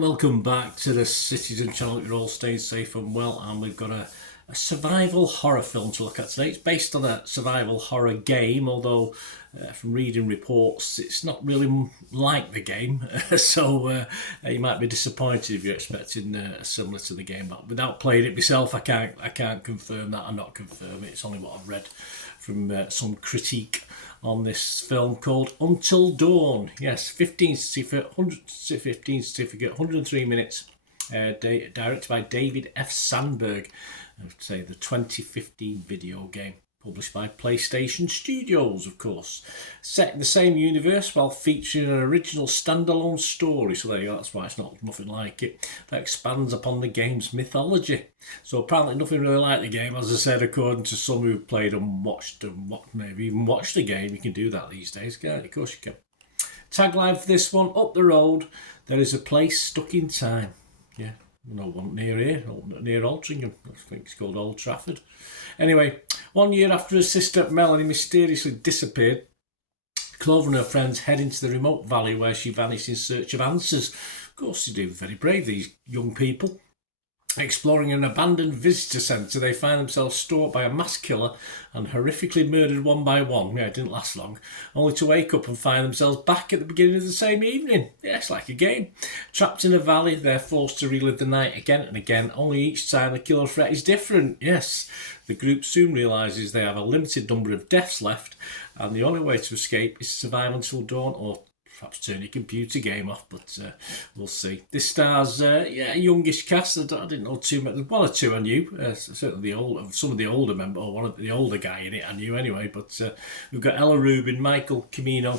Welcome back to the Citizen Channel. You're all staying safe and well, and we've got a survival horror film to look at today. It's based on a survival horror game, although from reading reports it's not really like the game, so you might be disappointed if you're expecting similar to the game. But without playing it myself, I can't confirm that. I'm not confirm it. It's only what I've read from some critique on this film called Until Dawn. Yes, 15 certificate, 103 minutes, directed by David F. Sandberg. I would say the 2015 video game, published by PlayStation Studios, of course. Set in the same universe while featuring an original standalone story. So there you go, that's why it's not nothing like it. That expands upon the game's mythology. So apparently nothing really like the game, as I said, according to some who've played and watched maybe even watched the game. You can do that these days, can't you? Of course you can. Tagline for this one: up the road, there is a place stuck in time. Yeah. No one near here, near Altrincham. I think it's called Old Trafford. Anyway, 1 year after her sister Melanie mysteriously disappeared, Clover and her friends head into the remote valley where she vanished in search of answers. Of course, they do. Very brave, these young people. Exploring an abandoned visitor centre, they find themselves stalked by a mass killer and horrifically murdered one by one. Yeah, it didn't last long. Only to wake up and find themselves back at the beginning of the same evening. Yeah, it's like a game. Trapped in a valley, they're forced to relive the night again and again, only each time the killer threat is different. Yes, the group soon realises they have a limited number of deaths left, and the only way to escape is to survive until dawn, or perhaps turn your computer game off, but we'll see. This stars a youngish cast. I didn't know too much. One or two I knew. Certainly some of the older members, or one of the older guy in it I knew anyway. But we've got Ella Rubin, Michael Cimino,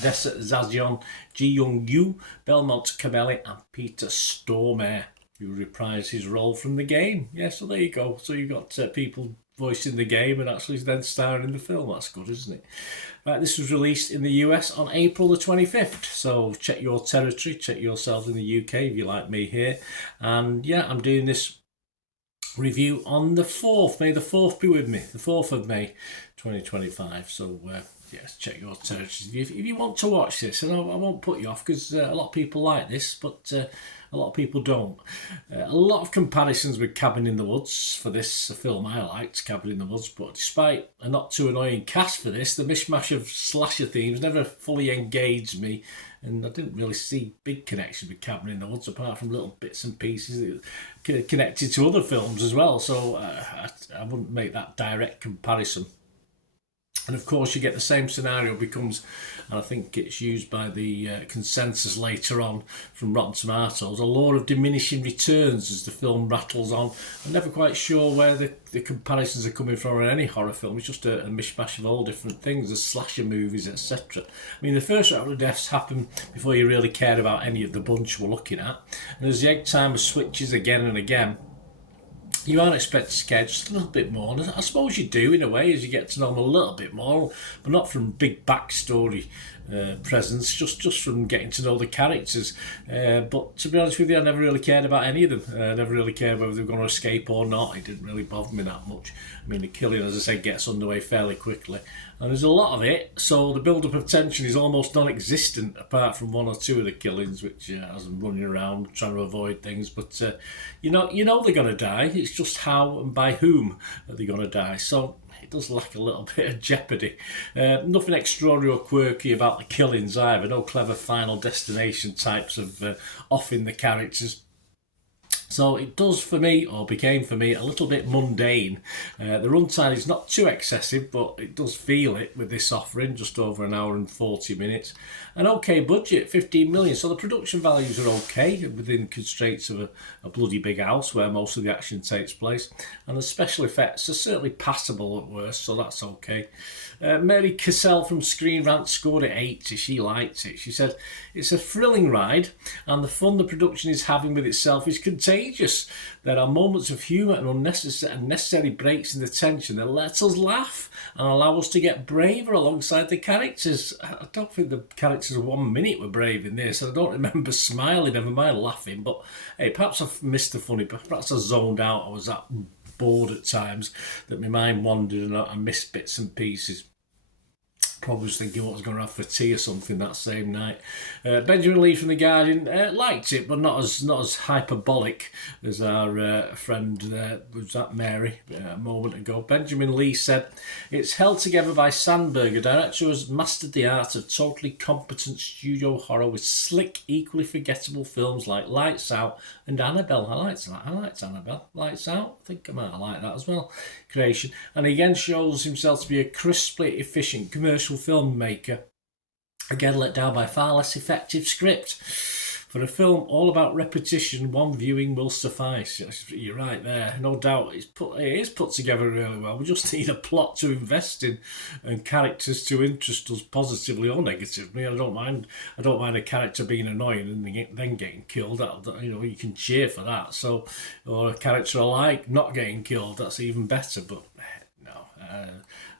Dessa Zazion, Ji Young Yu, Belmont Camelli, and Peter Stormare, who reprised his role from the game. Yeah, so there you go. So you've got people voicing the game and actually then starring in the film. That's good, isn't it? Right, this was released in the US on April the 25th. So check your territory, check yourselves in the UK if you like me here. And yeah, I'm doing this review on the 4th. May the 4th be with me. The 4th of May 2025. So yes, check your territories if you want to watch this. And I won't put you off because a lot of people like this, but a lot of people don't. A lot of comparisons with Cabin in the Woods for this film. I liked Cabin in the Woods, but despite a not too annoying cast for this, the mishmash of slasher themes never fully engaged me, and I didn't really see big connections with Cabin in the Woods apart from little bits and pieces connected to other films as well. So I wouldn't make that direct comparison. And of course, you get the same scenario becomes, and I think it's used by the consensus later on from Rotten Tomatoes, a law of diminishing returns as the film rattles on. I'm never quite sure where the comparisons are coming from in any horror film. It's just a mishmash of all different things, the slasher movies, etc. I mean, the first round of deaths happen before you really care about any of the bunch we're looking at. And as the egg timer switches again and again, you aren't expected to care just a little bit more. And I suppose you do in a way as you get to know them a little bit more, but not from big backstory presence, just from getting to know the characters. But to be honest with you, I never really cared about any of them. I never really cared whether they were going to escape or not. It didn't really bother me that much. I mean, the killing, as I said, gets underway fairly quickly. And there's a lot of it, so the build-up of tension is almost non-existent, apart from one or two of the killings, which has them running around trying to avoid things. But you know they're going to die. It's just how and by whom are they going to die. So it does lack a little bit of jeopardy. Nothing extraordinary or quirky about the killings either. No clever final destination types of offing the characters. So it does for me, or became for me, a little bit mundane. The runtime is not too excessive, but it does feel it with this offering, just over an hour and 40 minutes. An okay budget, 15 million, so the production values are okay within constraints of a bloody big house where most of the action takes place. And the special effects are certainly passable at worst, so that's okay. Mary Cassell from Screen Rant scored it 8. She liked it. She said, "It's a thrilling ride, and the fun the production is having with itself is contained contagious. There are moments of humour and unnecessary breaks in the tension that let us laugh and allow us to get braver alongside the characters. I don't think the characters of 1 minute were brave in this. I don't remember smiling, never mind laughing. But hey, perhaps I've missed the funny, perhaps I zoned out. I was that bored at times that my mind wandered and I missed bits and pieces. Probably was thinking what I was going to have for tea or something that same night. Benjamin Lee from The Guardian liked it, but not as hyperbolic as our friend was that Mary a moment ago. Benjamin Lee said, "It's held together by Sandberg, a director who has mastered the art of totally competent studio horror with slick, equally forgettable films like Lights Out and Annabelle." I liked Annabelle. Lights Out, I think I might have liked that as well. Creation, and again shows himself to be a crisply efficient commercial filmmaker, again let down by a far less effective script. For a film all about repetition, one viewing will suffice. You're right there, no doubt. It is put together really well. We just need a plot to invest in and characters to interest us positively or negatively. I don't mind a character being annoying and then getting killed. You can cheer for that. So, or a character I like not getting killed, that's even better. But no.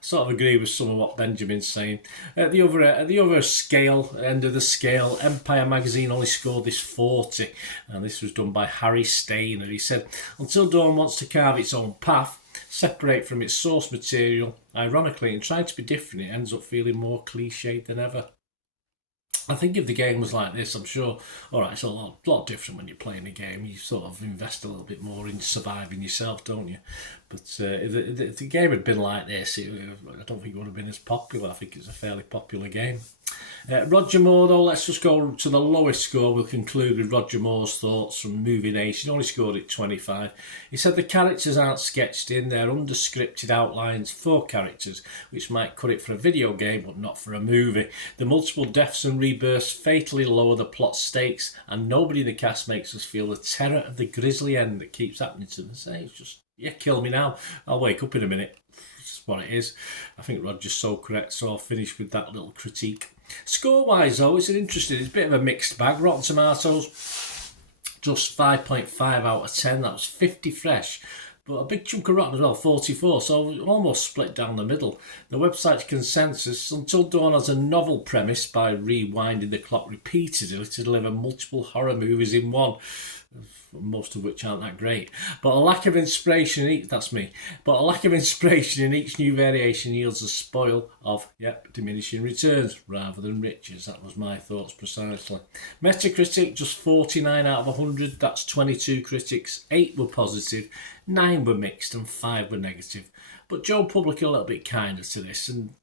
Sort of agree with some of what Benjamin's saying. At the other end of the scale, Empire magazine only scored this 40, and this was done by Harry Stainer. He said, "Until Dawn wants to carve its own path, separate from its source material. Ironically, in trying to be different, it ends up feeling more cliched than ever." I think if the game was like this, I'm sure, alright, it's a lot different when you're playing a game. You sort of invest a little bit more in surviving yourself, don't you? But if the game had been like this, I don't think it would have been as popular. I think it's a fairly popular game. Roger Moore, though, let's just go to the lowest score. We'll conclude with Roger Moore's thoughts from Movie Nation. He only scored it 25. He said the characters aren't sketched in, they're under-scripted outlines for characters, which might cut it for a video game, but not for a movie. The multiple deaths and rebirths fatally lower the plot stakes, and nobody in the cast makes us feel the terror of the grisly end that keeps happening to them. It's just, yeah, kill me now. I'll wake up in a minute. That's what it is. I think Roger's so correct, so I'll finish with that little critique. Score-wise, though, it's a bit of a mixed bag. Rotten Tomatoes, just 5.5 out of 10. That was 50 fresh. But a big chunk of Rotten as well, 44, so almost split down the middle. The website's consensus: Until Dawn has a novel premise by rewinding the clock repeatedly to deliver multiple horror movies in one, most of which aren't that great. But a lack of inspiration in each new variation yields a spoil of, diminishing returns rather than riches. That was my thoughts precisely. Metacritic, just 49 out of 100. That's 22 critics. 8 were positive, 9 were mixed, and 5 were negative. But Joe Public a little bit kinder to this, and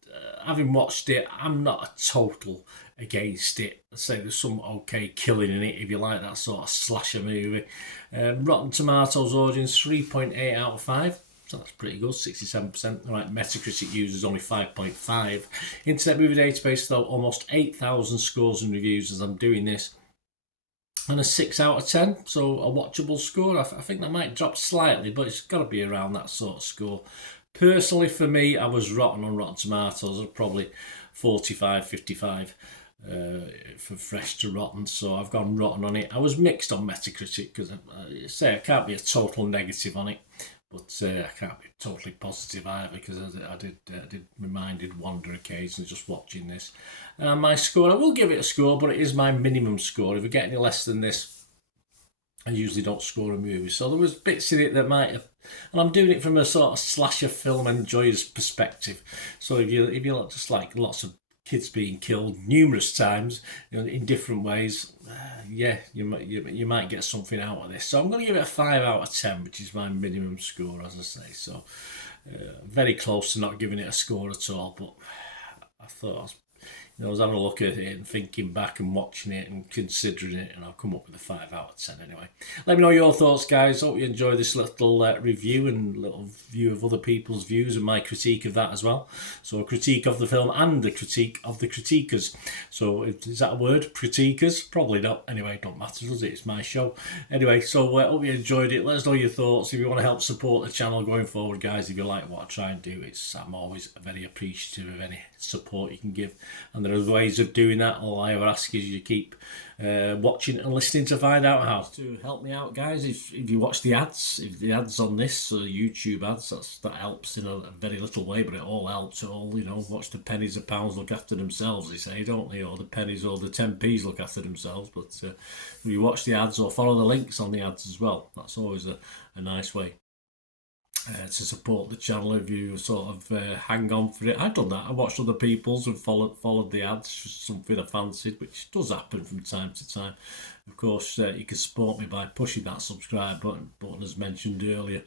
having watched it, I'm not a total against it. I'd say there's some okay killing in it if you like that sort of slasher movie. Rotten Tomatoes audience 3.8 out of 5. So that's pretty good, 67%. Right, Metacritic users only 5.5. Internet Movie Database, though, almost 8,000 scores and reviews as I'm doing this. And a 6 out of 10, so a watchable score. I think that might drop slightly, but it's got to be around that sort of score. Personally, for me, I was rotten on Rotten Tomatoes. I'd probably 45, 55 for fresh to rotten, so I've gone rotten on it. I was mixed on Metacritic because I can't be a total negative on it, but I can't be totally positive either because I did my mind did wander occasionally just watching this. My score, I will give it a score, but it is my minimum score. If I get any less than this, I usually don't score a movie. So there was bits in it that might have, and I'm doing it from a sort of slasher film enjoyer's perspective. So if you just like lots of kids being killed numerous times, in different ways, you might get something out of this. So I'm going to give it a 5 out of 10, which is my minimum score, as I say. So very close to not giving it a score at all, but I thought I was having a look at it and thinking back and watching it and considering it, and I'll come up with a 5 out of 10 anyway. Let me know your thoughts, guys. Hope you enjoy this little review and little view of other people's views and my critique of that as well. So a critique of the film and a critique of the critiquers. So is that a word? Critiquers? Probably not. Anyway, don't matter, does it? It's my show. Anyway, so hope you enjoyed it. Let us know your thoughts. If you want to help support the channel going forward, guys, if you like what I try and do, I'm always very appreciative of any support you can give. And And there are ways of doing that. All I ever ask is you keep watching and listening to find out how. To help me out, guys, if you watch the ads, if the ads on this YouTube ads, that helps in a very little way, but it all helps. It all, watch the pennies and pounds look after themselves, they say, don't they? Or the pennies or the 10p's look after themselves. But if you watch the ads or follow the links on the ads as well, that's always a nice way to support the channel. If you sort of hang on for it. I've done that. I watched other people's and followed the ads, just something I fancied, which does happen from time to time. Of course, you can support me by pushing that subscribe button as mentioned earlier,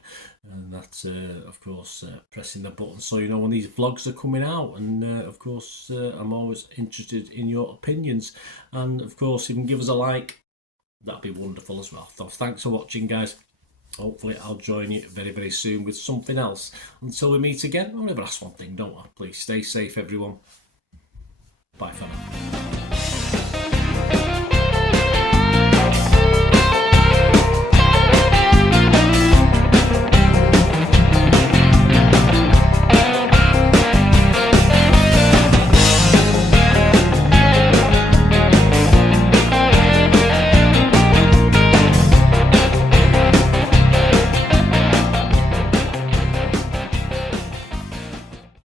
and that's of course pressing the button so you know when these vlogs are coming out. And of course I'm always interested in your opinions, and of course if you can give us a like, that'd be wonderful as well. So thanks for watching, guys. Hopefully I'll join you very, very soon with something else. Until we meet again, I'll never ask one thing, don't I? Please stay safe, everyone. Bye for now.